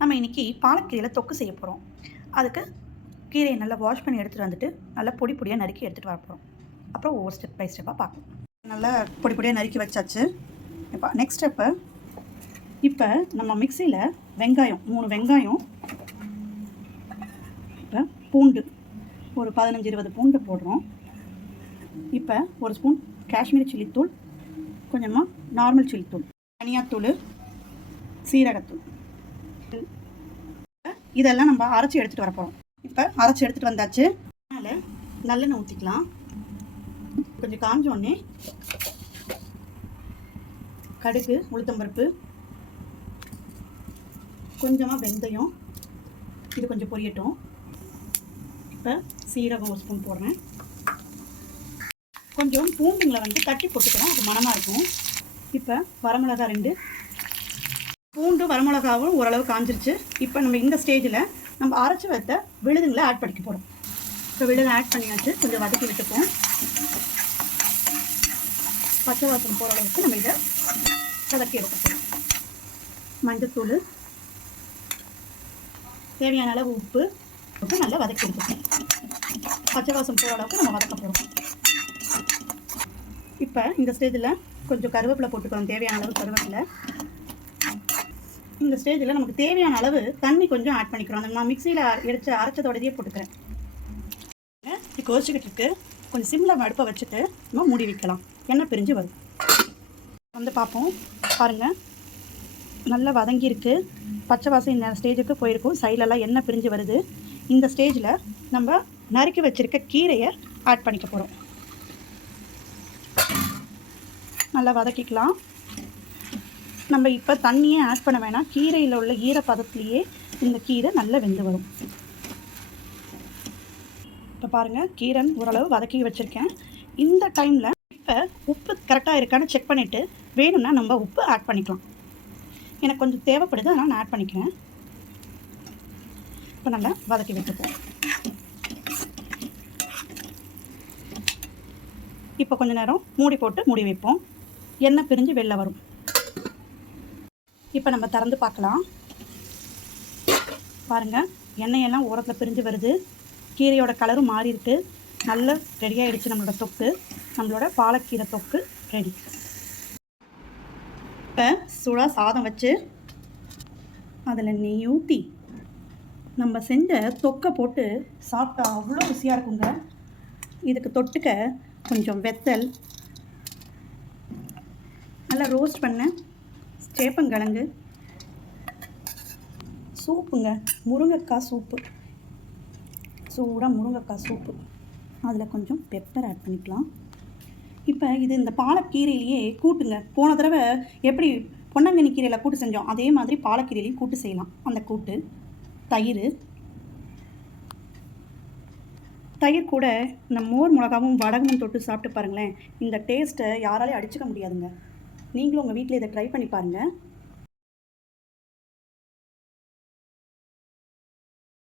நம்ம இன்றைக்கி பாலக்கீரையில் தொக்கு செய்ய போகிறோம் அதுக்கு கீரையை நல்லா வாஷ் பண்ணி எடுத்துகிட்டு வந்துட்டு நல்லா பொடி பொடியாக நறுக்கி எடுத்துகிட்டு வர போகிறோம் அப்புறம் ஒவ்வொரு ஸ்டெப் பை ஸ்டெப்பாக பார்ப்போம். நல்லா பொடி பொடியாக நறுக்கி வச்சாச்சு. இப்போ நெக்ஸ்ட் ஸ்டெப்பு இப்போ நம்ம மிக்சியில் வெங்காயம் மூணு வெங்காயம் இப்போ பூண்டு ஒரு பதினஞ்சு இருபது பூண்டு போடுறோம். இப்போ ஒரு ஸ்பூன் காஷ்மீரி சில்லித்தூள் கொஞ்சமாக நார்மல் சில்லித்தூள் தனியாத்தூள் சீரகத்தூள். இதெல்லாம் நம்ம அரைச்சி எடுத்துகிட்டு வர போகிறோம் இப்போ அரைச்சி எடுத்துகிட்டு வந்தாச்சு. அதனால் நல்லெண்ணெய் ஊற்றிக்கலாம் கொஞ்சம் காஞ்ச உடனே கடுகு உளுத்தம்பருப்பு கொஞ்சமாக வெந்தயம் இது கொஞ்சம் பொரியட்டும். இப்போ சீரகம் ஒரு ஸ்பூன் போடுறேன். கொஞ்சம் பூண்டுங்களை வந்து தட்டி போட்டுக்கிறேன் அது மணமாக இருக்கும். இப்போ வரமிளகா ரெண்டு பூண்டு வரமிளகாவும் ஓரளவு காஞ்சிருச்சு. இப்போ நம்ம இந்த ஸ்டேஜில் நம்ம அரைச்சி வைத்த விழுதுங்களை ஆட் பண்ணிக்க போகிறோம் இப்போ விழுதை ஆட் பண்ணியாச்சு. கொஞ்சம் வதக்கி விட்டுப்போம் பச்சை வாசம் போகிற அளவுக்கு நம்ம இதை வதக்கி எடுக்க மஞ்சத்தூள் தேவையான அளவு உப்பு போட்டு நல்லா வதக்கி எடுத்துப்போம் பச்சை வாசம் போகிற அளவுக்கு நம்ம வதக்க போகிறோம் இப்போ இந்த ஸ்டேஜில் கொஞ்சம் கருவேப்பிலை போட்டுக்கணும் தேவையான அளவு கருவேப்பிலை. இந்த ஸ்டேஜில் நமக்கு தேவையான அளவு தண்ணி கொஞ்சம் ஆட் பண்ணிக்கிறோம். அந்த நான் மிக்சியில் எடுத்து அரைச்சதோடையே போட்டுக்கிறேன். இது கொதிச்சுக்கிட்டு இருக்கு. கொஞ்சம் சிம்மில் அடுப்பை வச்சுட்டு நம்ம மூடி வைக்கலாம். எண்ணெய் பிரிஞ்சு வரும். வந்து பார்ப்போம். பாருங்கள் நல்லா வதங்கியிருக்கு பச்சை வாசம் இந்த ஸ்டேஜுக்கு போயிருக்கும். சைடிலலாம் எண்ணெய் பிரிஞ்சு வருது. இந்த ஸ்டேஜில் நம்ம நறுக்கி வச்சுருக்க கீரையை ஆட் பண்ணிக்க போகிறோம் நல்லா வதக்கிக்கலாம். நம்ம இப்போ தண்ணியே ஆட் பண்ண வேணாம். கீரையில் உள்ள ஈரப்பதத்துலேயே இந்த கீரை நல்லா வெந்து வரும். இப்போ பாருங்கள் கீரன் ஓரளவு வதக்கி வச்சுருக்கேன். இந்த டைமில் இப்போ உப்பு கரெக்டாக இருக்கான்னு செக் பண்ணிவிட்டு வேணும்னா நம்ம உப்பு ஆட் பண்ணிக்கலாம். எனக்கு கொஞ்சம் தேவைப்படுது அதனால் நான் ஆட் பண்ணிக்கிறேன். இப்போ நல்லா வதக்கி விட்டுப்போம் இப்போ கொஞ்சம் நேரம் மூடி போட்டு மூடி வைப்போம். எண்ணெய் பிரிஞ்சு வெளில வரும். இப்போ நம்ம திறந்து பார்க்கலாம். பாருங்கள் எண்ணெயெல்லாம் ஓரத்தில் பிரிஞ்சு வருது. கீரையோட கலரும் மாறி இருக்கு. நல்ல ரெடி நம்மளோட தொக்கு. நம்மளோட பாலக்கீரை தொக்கு ரெடி இப்போ சுழா சாதம் வச்சு அதில் நெய் ஊற்றி நம்ம செஞ்ச தொக்கை போட்டு சாப்பிட்டா அவ்வளோ ருசியாக இருக்குங்க. இதுக்கு தொட்டுக்க கொஞ்சம் வெத்தல் நல்லா ரோஸ்ட் பண்ண சேப்பங்கிழங்கு. சூப்புங்க. முருங்கைக்காய் சூப்பு. சூடாக முருங்கைக்காய் சூப்பு. அதில் கொஞ்சம் பெப்பர் ஆட் பண்ணிக்கலாம். இப்போ இது இந்த பாலக்கீரையிலேயே கூட்டுங்க. போன தடவை எப்படி பொன்னங்கனி கீரையில் கூட்டு செஞ்சோம் அதே மாதிரி பாலக்கீரையிலையும் கூட்டு செய்யலாம். அந்த கூட்டு தயிர் தயிர் கூட இந்த மோர் மிளகாவும் வடகமும் தொட்டு சாப்பிட்டு பாருங்களேன் இந்த டேஸ்ட்டை யாராலையும் அடிச்சுக்க முடியாதுங்க. நீங்களும் உங்கள் வீட்டில் இதை ட்ரை பண்ணி பாருங்கள்